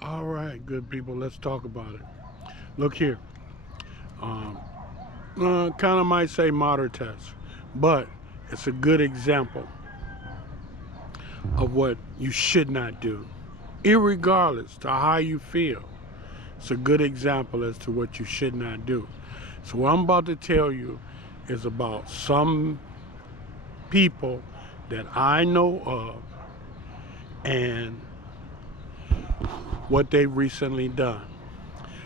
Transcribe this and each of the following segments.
All right, good people, let's talk about it. Look here. Um, kind of might say modern test, but it's a good example of what you should not do, irregardless to how you feel. It's a good example as to what you should not do. So what I'm about to tell you is about some people that I know of and what they've recently done.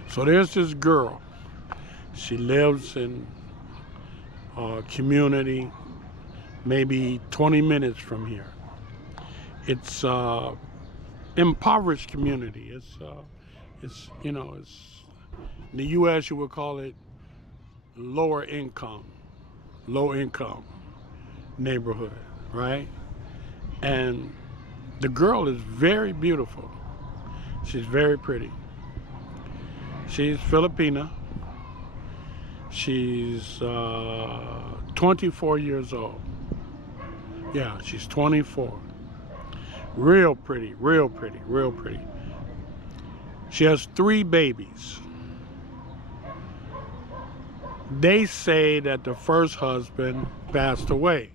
So there's this girl. She lives in a community maybe 20 minutes from here. It's impoverished community. It's it's in the U.S. you would call it lower income, low income neighborhood, right? And the girl is very beautiful. She's very pretty. She's Filipina. She's 24 years old. Yeah, she's 24. Real pretty, real pretty, real pretty. She has 3 babies. They say that the first husband passed away.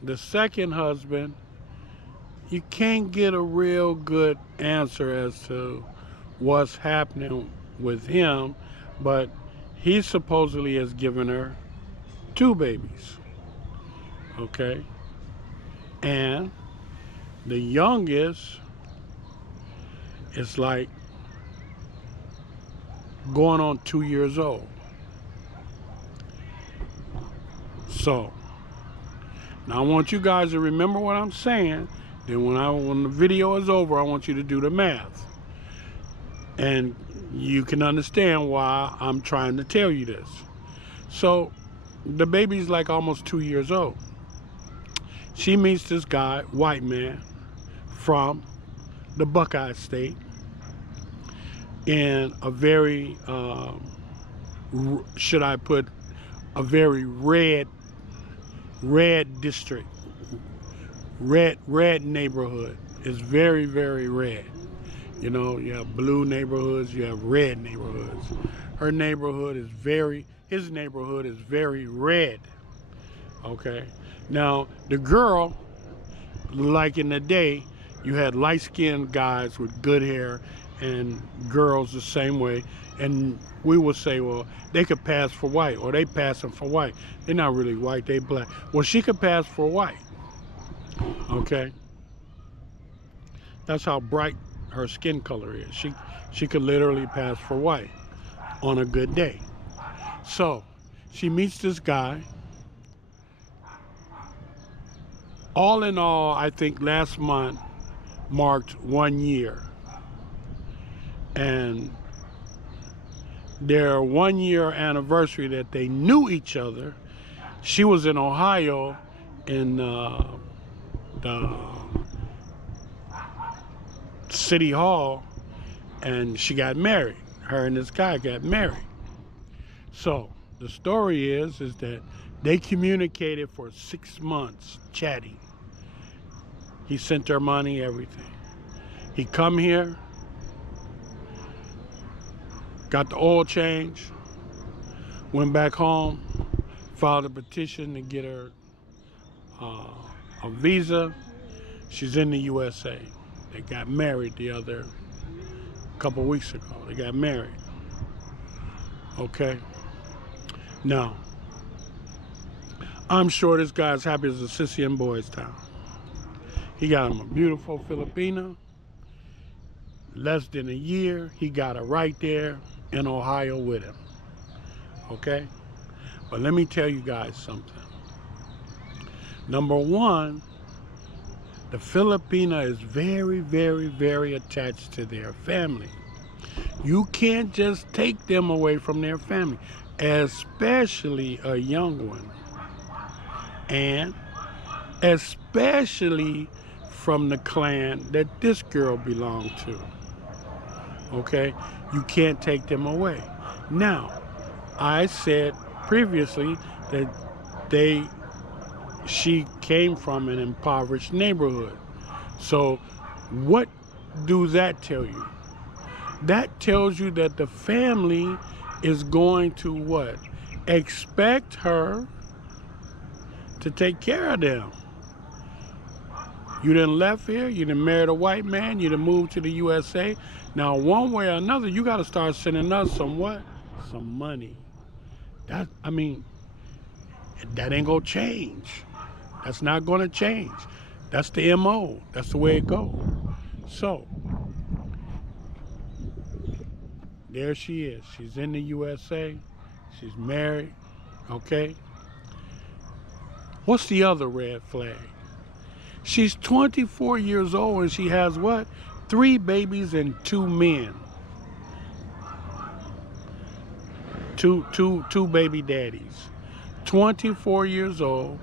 The second husband, you can't get a real good answer as to what's happening with him, but he supposedly has given her 2 babies. Okay? And the youngest is like going on 2 years old. So now I want you guys to remember what I'm saying. Then when the video is over, I want you to do the math. And you can understand why I'm trying to tell you this. So the baby's like almost 2 years old. She meets this guy, white man, from the Buckeye State in a very, should I put, a very red district, red neighborhood. It's very, very red. You know, you have blue neighborhoods, you have red neighborhoods. His neighborhood is very red. Okay. Now, the girl, like in the day, you had light-skinned guys with good hair and girls the same way. And we would say, well, they could pass for white, or they passing for white. They're not really white, they black. Well, she could pass for white. Okay. That's how bright her skin color is. She could literally pass for white on a good day. So she meets this guy. All in all, I think last month marked 1 year. And their 1 year anniversary that they knew each other, she was in Ohio in the city hall, and she got married. Her and this guy got married. So the story is that they communicated for 6 months chatting. He sent her money, everything. He come here, got the oil change, went back home, filed a petition to get her a visa. She's in the USA. They got married a couple weeks ago. They got married. Okay. Now, I'm sure this guy's happy as a sissy in Boys Town. He got him a beautiful Filipina. Less than a year, he got her right there in Ohio with him. Okay? But let me tell you guys something. Number one, the Filipina is very, very, very attached to their family. You can't just take them away from their family, especially a young one. And especially from the clan that this girl belonged to. Okay? You can't take them away. Now, I said previously that she came from an impoverished neighborhood. So what do that tell you? That tells you that the family is going to what? Expect her to take care of them. You done left here, you done married a white man, you done moved to the USA. Now, one way or another, you got to start sending us some what? Some money. That, I mean, that ain't gonna change. That's not gonna change. That's the MO. That's the way it goes. So, there she is. She's in the USA. She's married. Okay? What's the other red flag? She's 24 years old and she has what? 3 babies and 2 men. Two baby daddies. 24 years old,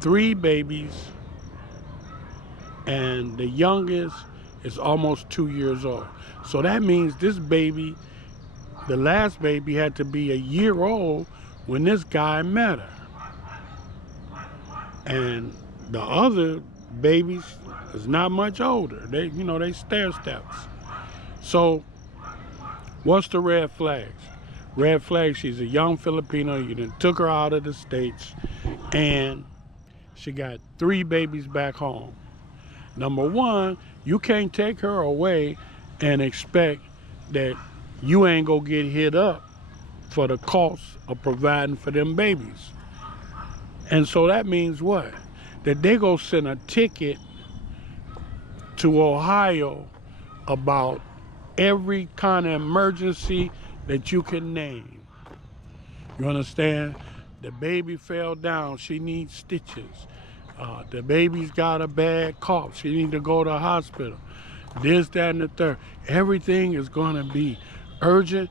3 babies, and the youngest is almost 2 years old. So that means this baby, the last baby, had to be a year old when this guy met her. And the other babies is not much older. They, you know, they stair steps. So what's the red flags? Red flag, she's a young Filipino. You done took her out of the States and she got 3 babies back home. Number one, you can't take her away and expect that you ain't gonna get hit up for the cost of providing for them babies. And so that means what? That they go send a ticket to Ohio about every kind of emergency that you can name. You understand? The baby fell down, she needs stitches. The baby's got a bad cough, she needs to go to the hospital. This, that, and the third. Everything is gonna be urgent,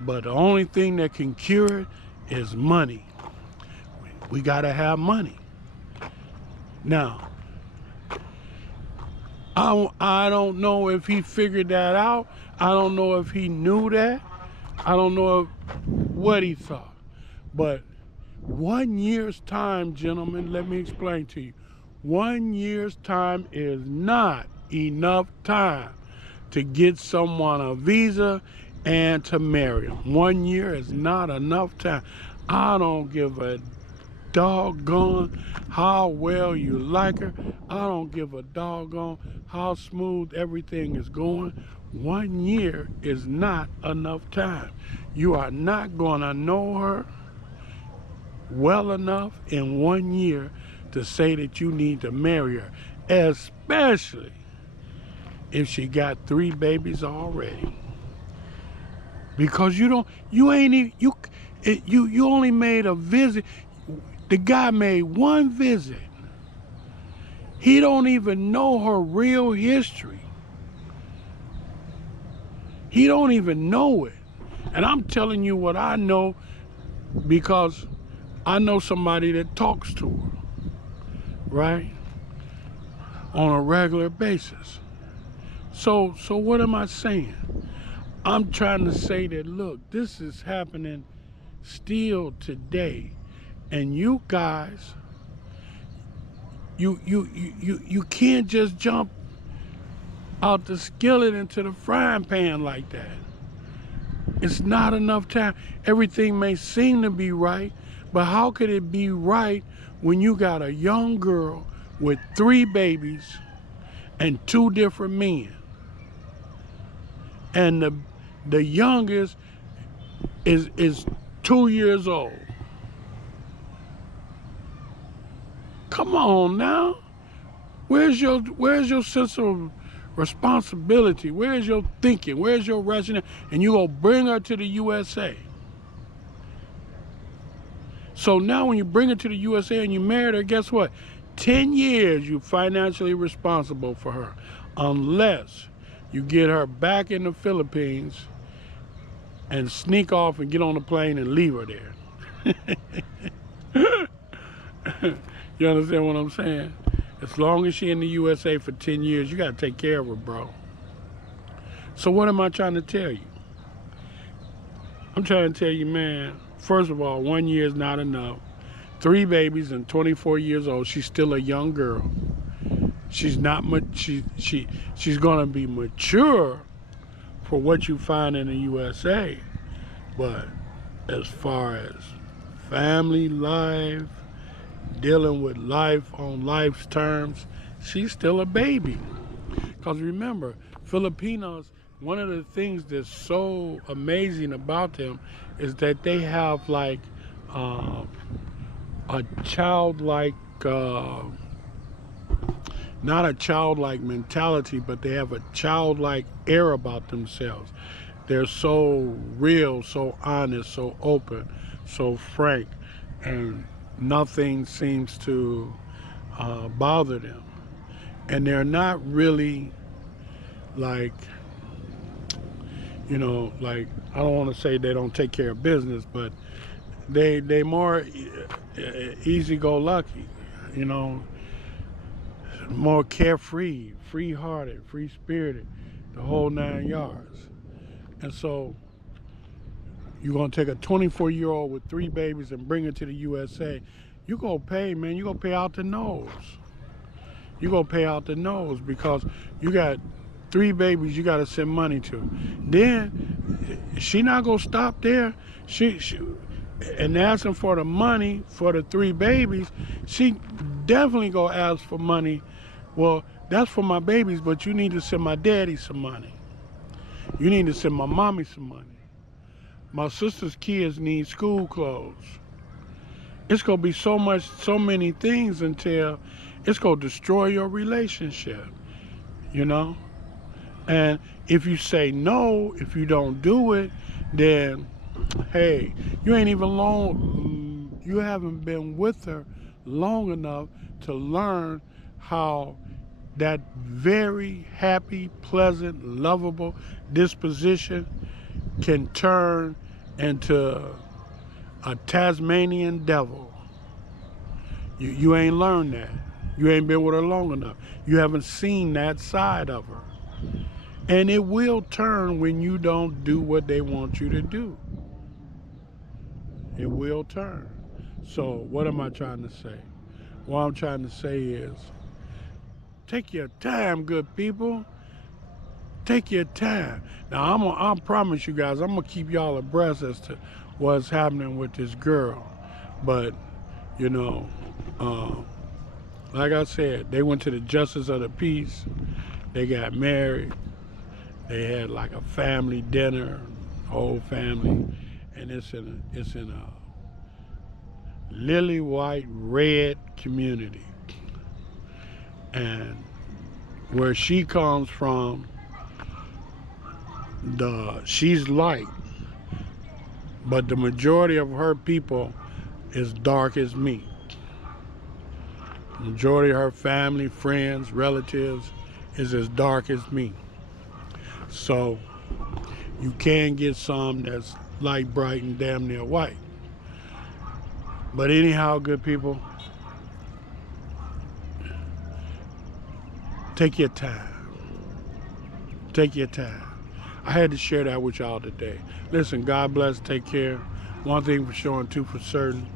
but the only thing that can cure it is money. We gotta have money. Now, I don't know if he figured that out. I don't know if he knew that. I don't know what he thought. But 1 year's time, gentlemen, let me explain to you. 1 year's time is not enough time to get someone a visa and to marry them. 1 year is not enough time. I don't give a doggone how well you like her. I don't give a doggone how smooth everything is going. 1 year is not enough time. You are not gonna know her well enough in 1 year to say that you need to marry her, especially if she got 3 babies already. Because you only made a visit. The guy made 1 visit. He don't even know her real history. He don't even know it. And I'm telling you what I know because I know somebody that talks to her, right? On a regular basis. So what am I saying? I'm trying to say that, look, this is happening still today. And you guys, you can't just jump out the skillet into the frying pan like that. It's not enough time. Everything may seem to be right, but how could it be right when you got a young girl with 3 babies and 2 different men? And the youngest is 2 years old. Come on now. Where's your sense of responsibility? Where's your thinking? Where's your rationale? And you go bring her to the USA. So now when you bring her to the USA and you married her, guess what? 10 years you're financially responsible for her. Unless you get her back in the Philippines and sneak off and get on the plane and leave her there. You understand what I'm saying? As long as she's in the USA for 10 years, you got to take care of her, bro. So what am I trying to tell you? I'm trying to tell you, man, first of all, 1 year is not enough. 3 babies and 24 years old. She's still a young girl. she's not much. She's gonna be mature for what you find in the USA, but as far as family life, dealing with life on life's terms, she's still a baby. Because remember, Filipinos, one of the things that's so amazing about them is that they have like a childlike, not a childlike mentality, but they have a childlike air about themselves. They're so real, so honest, so open, so frank, and nothing seems to bother them. And they're not really like, like, I don't want to say they don't take care of business, but they more easy-go-lucky, more carefree, free-hearted, free-spirited, the whole 9 yards. And so you're going to take a 24-year-old with 3 babies and bring her to the USA, you're going to pay, man. You're going to pay out the nose. You're going to pay out the nose because you got 3 babies you got to send money to. Then she not going to stop there. She and asking for the money for the 3 babies, she definitely going to ask for money. Well, that's for my babies, but you need to send my daddy some money. You need to send my mommy some money. My sister's kids need school clothes. It's going to be so many things until it's going to destroy your relationship, And if you say no, if you don't do it, then, hey, you haven't been with her long enough to learn how that very happy, pleasant, lovable disposition can turn into a Tasmanian devil. You ain't learned that. You ain't been with her long enough. You haven't seen that side of her. And it will turn when you don't do what they want you to do. It will turn. So what am I trying to say? What I'm trying to say is, take your time, good people. Take your time. Now, I promise you guys, I'm going to keep y'all abreast as to what's happening with this girl. But, like I said, they went to the Justice of the Peace. They got married. They had like a family dinner, whole family. And it's in a lily white red community. And where she comes from, she's light, but the majority of her people is dark as meat. The majority of her family, friends, relatives is as dark as me. So you can get some that's light, bright, and damn near white. But anyhow, good people, take your time. Take your time. I had to share that with y'all today. Listen, God bless, take care. One thing for sure and two for certain.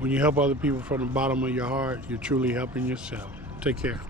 When you help other people from the bottom of your heart, you're truly helping yourself. Take care.